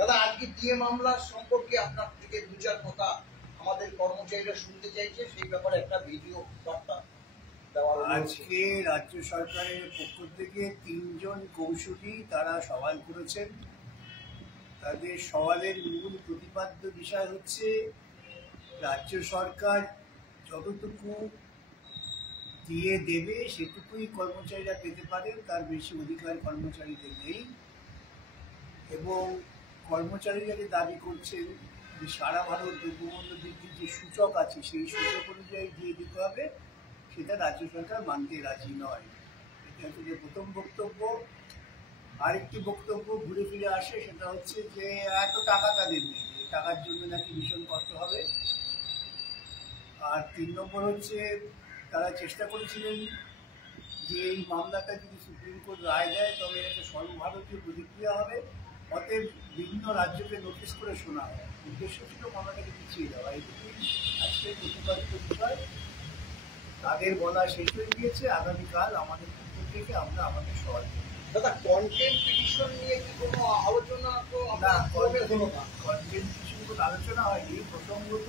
দাদা, আজকে ডিএ মামলা সম্পর্কে আপনার থেকে দু চার কথা আমাদের কর্মচারীরা শুনতে চাইছে, সেই ব্যাপারে একটা ভিডিও বার্তা দেওয়ার। আজকে রাজ্য সরকারের পক্ষ থেকে 3 জন কৌশলী তারা সওয়াল করেছেন। তাদের সওয়ালের মূল প্রতিপাদ্য বিষয় হচ্ছে রাজ্য সরকার যতটুকু দিয়ে দেবে সেটুকুই কর্মচারীরা পেতে পারেন, তার বেশি অধিকার কর্মচারীদের নেই। এবং কর্মচারীরা যে দাবি করছেন যে সারা ভারত দ্রব্যমূল্য বৃদ্ধির যে সূচক আছে সেই সূচক অনুযায়ী দিয়ে দিতে হবে, সেটা রাজ্য সরকার মানতে রাজি নয়। এটা হচ্ছে প্রথম বক্তব্য। আরেকটি বক্তব্য ঘুরে ফিরে আসে, সেটা হচ্ছে যে এত টাকা তাদের নেই, টাকার জন্য নাকি ভীষণ কষ্ট হবে। আর 3 নম্বর হচ্ছে তারা চেষ্টা করেছিলেন যে এই মামলাটা যদি সুপ্রিম কোর্ট রায় দেয় তবে একটা সর্বভারতীয় প্রতিক্রিয়া হবে, অতএব বিভিন্ন রাজ্যকে নোটিশ করে শোনা হয়। উদ্দেশ্য ছিল মামলাটাকে পিছিয়ে দেওয়া। এটুকুই আজকের প্রতিপাদিত বিষয়। তাদের বলা শেষ হয়ে গিয়েছে। আগামীকাল আমাদের পক্ষ থেকে আমরা আমাদের সওয়াল করব। দাদা, কন্টেন্ট পিটিশন নিয়ে কি কোনো আলোচনা? তো না, কন্টেন্ট পিটিশন কোনো আলোচনা হয়নি। প্রসঙ্গত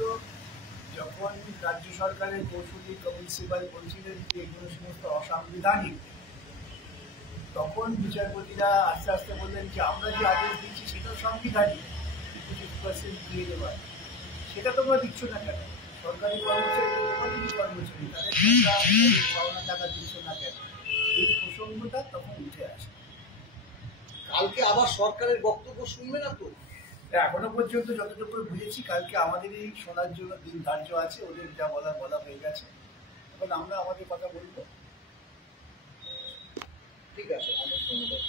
যখন রাজ্য সরকারের কৌশলী কপিল সিবাল বলছিলেন যে এগুলো সমস্ত অসাংবিধানিক, তখন বিচারপতিরা আস্তে আস্তে বললেন যে আমরা যে আদেশ দিচ্ছি সেটাও সাংবিধানিক, 25% দিয়ে দেওয়ার, সেটা তোমরা দিচ্ছ না কেন? সরকারি কর্মচারী কর্মচারী তাদের পাওনা টাকা দিচ্ছ না কেন? এই প্রসঙ্গটা তখন উঠে আসে। কালকে আবার সরকারের বক্তব্য শুনবে না তো? এখনো পর্যন্ত যতটুকু বুঝেছি কালকে আমাদেরই শোনার জন্য দিন ধার্য আছে। ওদের যা বলা হয়ে গেছে, এখন আমরা আমাদের কথা বলবো। ঠিক আছে, অনেক ধন্যবাদ।